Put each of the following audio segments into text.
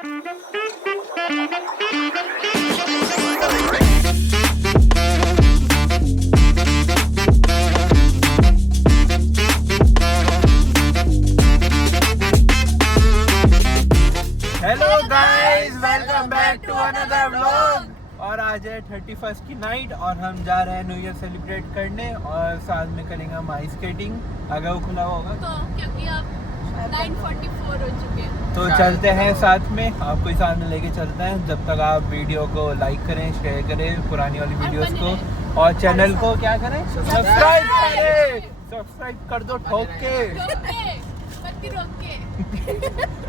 Guys, welcome back to another vlog. और आज है 31st की नाइट और हम जा रहे हैं न्यू ईयर सेलिब्रेट करने और साथ में करेंगे हम आइस स्केटिंग। अगर वो खुला होगा तो क्योंकि अब 9:44 हो चुके हैं तो चलते हैं साथ में, आपको ही साथ में लेके चलते हैं। जब तक आप वीडियो को लाइक करें, शेयर करें पुरानी वाली वीडियोस को, और चैनल को क्या करें, सब्सक्राइब करें। सब्सक्राइब कर दो ठोक के।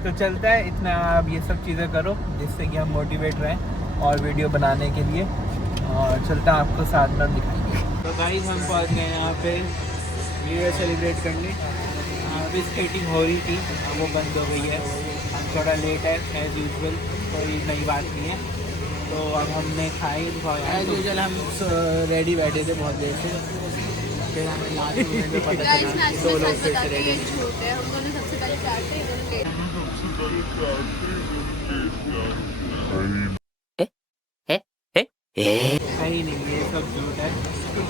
तो चलता है, इतना आप ये सब चीज़ें करो जिससे कि हम मोटिवेट रहें और वीडियो बनाने के लिए। और चलता है, आपको साथ में दिखाएंगे। तो गाइस हम पहुंच गए यहाँ पे न्यू ईयर सेलिब्रेट करने। अभी स्केटिंग हो रही थी, अब वो बंद हो गई है। हम थोड़ा लेट है एज यूजुअल, कोई नई बात नहीं है। तो अब हमने खाई एज यूजुअल, हम रेडी बैठे थे बहुत देर से। फिर हमें लास्ट मोमेंट में पता चला दो लोग फिर से रेडी हैं। हम दोनों सबसे पहले चाहते हैं सही नहीं, ये सब झूठ है।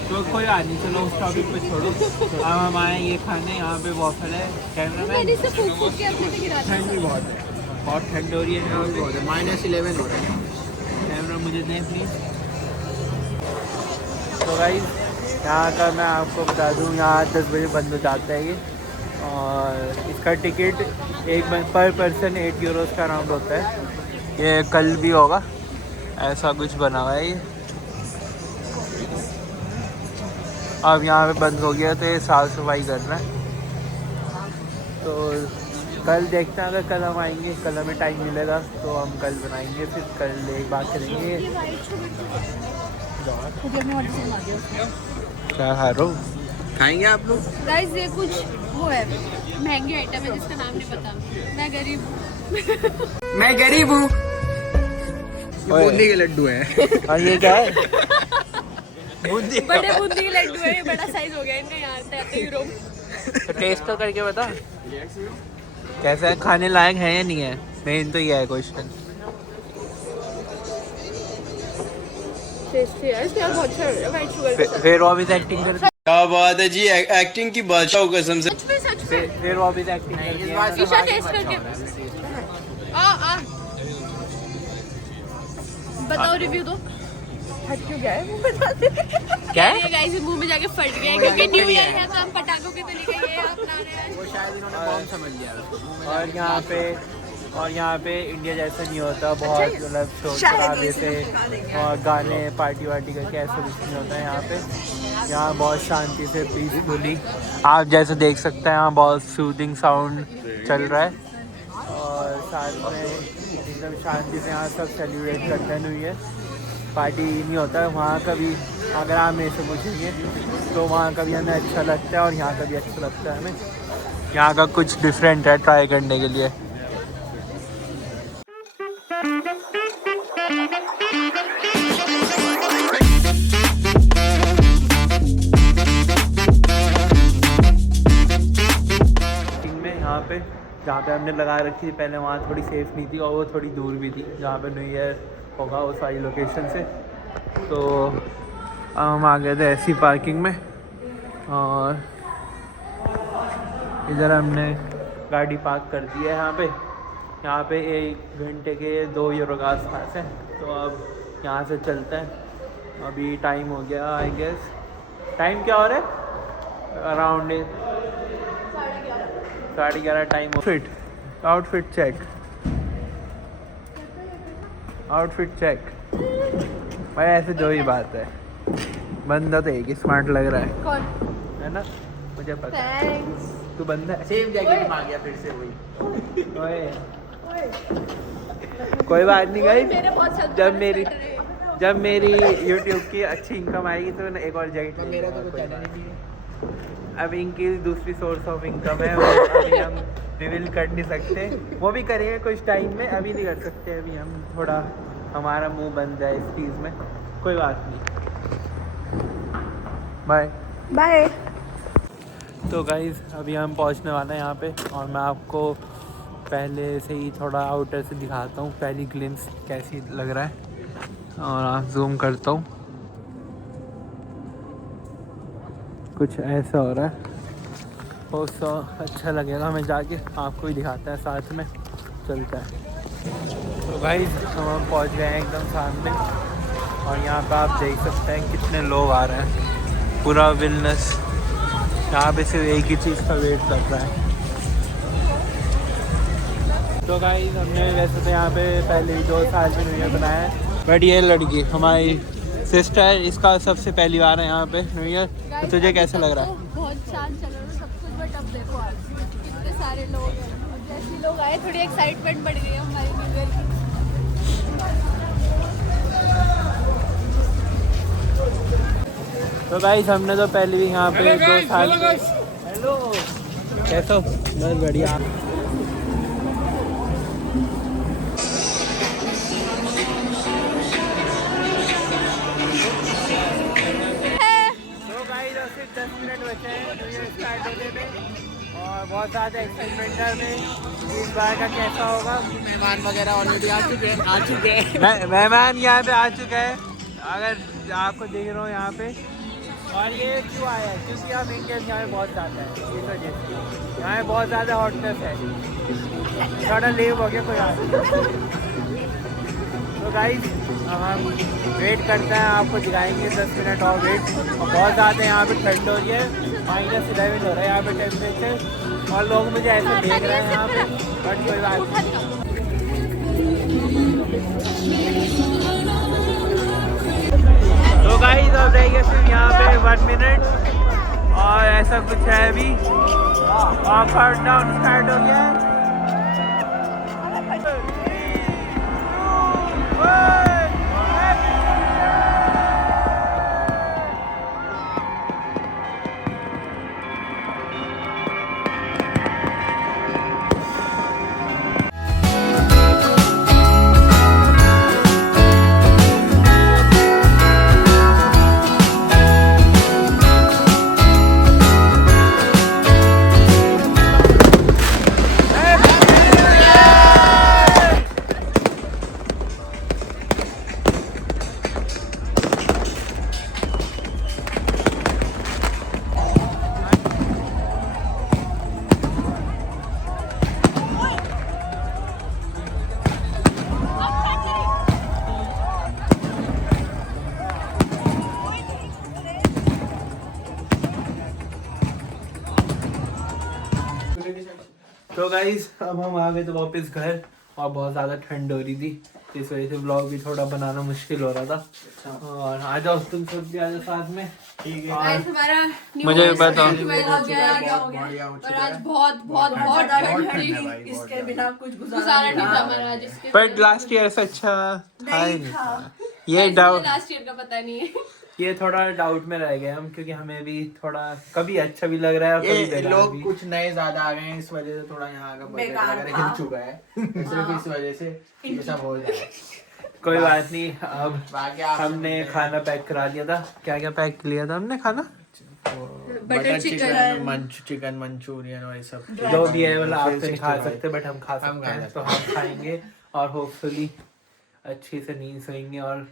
तो कोई बात नहीं, चलो उस टॉपिक पे छोड़ो। अब हम आए ये खाने, यहाँ पे वॉफल है। कैमरा मैन ठंड भी बहुत है, बहुत ठंड हो रही है यहाँ पे, बहुत है, -11 हो रहा है। कैमरा मुझे दें प्लीज। तो गाइस यहाँ का मैं आपको बता दूँ, यहाँ 10 बजे बंद हो जाता है ये। और इसका टिकट एक पर पर्सन 8 यूरोस का अराउंड होता है। ये कल भी होगा, ऐसा कुछ बना हुआ है ये। अब यहाँ पे बंद हो गया तो ये साफ़ सफाई कर रहा है। तो कल देखते हैं, अगर कल हम आएंगे, कल हमें टाइम मिलेगा तो हम कल बनाएंगे, फिर कल एक बात करेंगे। क्या खा रहे हो, खाएंगे आप लोग? गाइस ये कुछ वो है, महंगी आइटम है जिसका नाम नहीं पता। मैं गरीब हूँ। मैं गरीब हूँ। बूंदी के लड्डू हैं। और ये क्या है? बूंदी। बड़े बूंदी के लड्डू है, ये बड़ा साइज हो गया इनका यहाँ से आते यूरोप। तो टेस्ट तो करके बता कैसा है, खाने लायक है या नहीं है, मेन तो ये है क्वेश्चन। टेस्टी है, इसके बहुत अच्छा है, वाइट शुगर। फिर वो अभी एक्टिंग कर, क्या बात है जी, एक्टिंग की बादशाह कसम से। सच में फिर वो अभी एक्टिंग कर। ईशा टेस्ट करके आ बताओ, रिव्यू दो। फट क्यों गया है मुंह में डाल के? क्या ये गाइस मुंह में जाके फट गया क्योंकि न्यू ईयर है तो हम पटाखों के तरीके ये अपना रहे हैं। वो शायद इन्होंने बॉम्ब समझ लिया उसको। और यहाँ पे इंडिया जैसा नहीं होता, बहुत मतलब शोर शराबे से और गाने पार्टी वार्टी करके ऐसा कुछ नहीं होता है यहाँ पे। यहाँ बहुत शांति से पीसफुली, आप जैसे देख सकते हैं, यहाँ बहुत सूदिंग साउंड चल रहा है। और साथ में एकदम शांति से यहाँ सब सेलिब्रेट करते हैं न्यू ईयर। पार्टी नहीं होता है वहाँ का भी। अगर आप मेरे से पूछेंगे तो वहाँ का भी हमें अच्छा लगता है और यहाँ का भी अच्छा लगता है हमें। यहाँ का कुछ डिफरेंट है ट्राई करने के लिए। यहाँ पे जहाँ पे हमने लगा रखी थी पहले, वहाँ थोड़ी सेफ़ नहीं थी और वो थोड़ी दूर भी थी जहाँ पे न्यू ईयर होगा उस वाली लोकेशन से। तो हम आ गए थे ऐसी पार्किंग में और इधर हमने गाड़ी पार्क कर दी है। यहाँ पे 1 घंटे के 2 यूरो का आसपास है। तो अब यहाँ से चलते हैं। अभी टाइम हो गया, आई गेस टाइम क्या हो रहा है, अराउंड 11:30 टाइम। आउटफिट चेक भाई, ऐसे जो ही बात है, बंदा तो एक ही स्मार्ट लग रहा है। कौन है ना, मुझे पता है थैंक्स। तू बंदा है। सेम जैकेट में आ गया फिर से वही। ओए कोई बात नहीं गाइस, मेरे बहुत सारे जब मेरी YouTube की अच्छी इनकम आएगी तो एक और जैकेट मेरा तो कुछ चैनल ही नहीं है। अब इनकी दूसरी सोर्स ऑफ इनकम है, वो अभी हम रिवील कर नहीं सकते। वो भी करेंगे कुछ टाइम में, अभी नहीं कर सकते। अभी हम थोड़ा, हमारा मुंह बंद है इस चीज़ में। कोई बात नहीं, बाय बाय। तो गाइज़ अभी हम पहुंचने वाले हैं यहाँ पे और मैं आपको पहले से ही थोड़ा आउटर से दिखाता हूँ, पहली ग्लिम्स कैसी लग रहा है। और आप जूम करता हूँ, कुछ ऐसा हो रहा है। बहुत अच्छा लगेगा हमें जाके, आपको भी दिखाता है, साथ में चलता है। तो गाइस हम पहुँच गए हैं एकदम सामने, और यहाँ पे आप देख सकते हैं कितने लोग आ रहे हैं। पूरा विलनेस यहाँ पे सिर्फ एक ही चीज़ का वेट कर रहा है। तो गाइस हमने वैसे तो यहाँ पे पहले ही 2 साल में न्यू ईयर बनाया है, बट ये लड़की हमारी सिस्टर, इसका सबसे पहली बार है यहाँ पे न्यू ईयर। तो तुझे कैसा लग रहा है? बहुत शांत चल रहा है सब कुछ, बट अब देखो आज कितने सारे लोग हैं, जैसे लोग आए थोड़ी एक्साइटमेंट बढ़ गई है हमारी न्यू ईयर की। तो गाइस हमने तो पहले भी यहाँ पे 2 साल। हेलो, कैसे हो? बस बढ़िया। तो गाइस और सिर्फ 10 मिनट बचे हैं न्यू ईयर स्टार्ट होने में, और बहुत ज़्यादा एक्साइटमेंट है हमें इस बार का कैसा होगा। मेहमान वगैरह ऑलरेडी आ चुके हैं मेहमान यहाँ पे आ चुका है, अगर आपको देख रहा हूँ यहाँ पे। और ये क्यों आया है? क्योंकि हम इंडियन यहाँ पे बहुत ज़्यादा है, इस वजह से यहाँ पे बहुत ज़्यादा हॉटनेस है। थोड़ा लेव हो गया कोई बात नहीं। तो गाइस हम वेट करते हैं, आपको दिखाएंगे 10 मिनट और वेट। और बहुत ज़्यादा यहाँ पे ठंड हो रही है, -11 हो रहा है यहाँ पे टेम्परेचर, और लोग मुझे ऐसे देख रहे हैं यहाँ पे, बट कोई बात नहीं। तो गाइस अब रह गया सिर्फ यहाँ पे 1 मिनट, और ऐसा कुछ है अभी, और काउंटडाउन स्टार्ट हो गया है। तो गाइस अब हम आ गए तो वापस घर, और बहुत ज़्यादा ठंड हो रही थी, इस वजह से ब्लॉग भी थोड़ा बनाना मुश्किल हो रहा था। और आ जाओ तुम सब भी आ जाओ साथ में, ठीक है? मुझे बताओ। और आज बहुत बहुत बहुत ठंड थी, इसके बिना कुछ गुजारा नहीं था हमारा आज इसके। बट लास्ट ईयर से अच्छा था ही नहीं था। ये डाउट, लास्ट ईयर का पता नहीं है, ये थोड़ा डाउट में रह गए हम, क्योंकि हमें भी थोड़ा कभी अच्छा भी लग रहा है और कभी ये बेकार लोग भी। कुछ नए ज्यादा आ गए हैं, इस वजह से थोड़ा यहाँ का बजट बेकार वगैरह था। हिल चुका है। सिर्फ इस वजह से ये सब हो जाए। कोई बात नहीं। अब बाकी आप हमने खाना पैक करा दिया था। क्या क्या पैक लिया था हमने खाना? बटर चिकन मंचूरियन और ये सब जो भी है मतलब आप तो नहीं खा सकते, बट हम खा हम सकते खा हैं, सकते तो हम खाएंगे और होपफुली अच्छी से नींद सोएंगे, और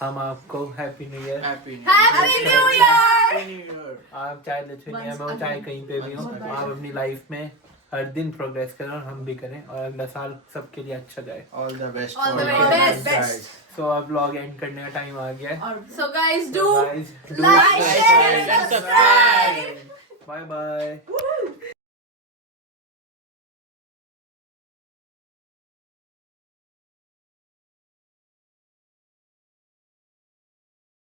हम आपको happy new year. Happy new year. आप चाहे दुनिया में हो चाहे कहीं पे भी हो, आप अपनी लाइफ में हर दिन प्रोग्रेस करें, और हम भी करें, और अगला साल सबके लिए अच्छा जाए। All the best. All the very best. सो अब व्लॉग एंड करने का टाइम आ गया है। so guys do Guys, do Like, share, and subscribe. Bye bye.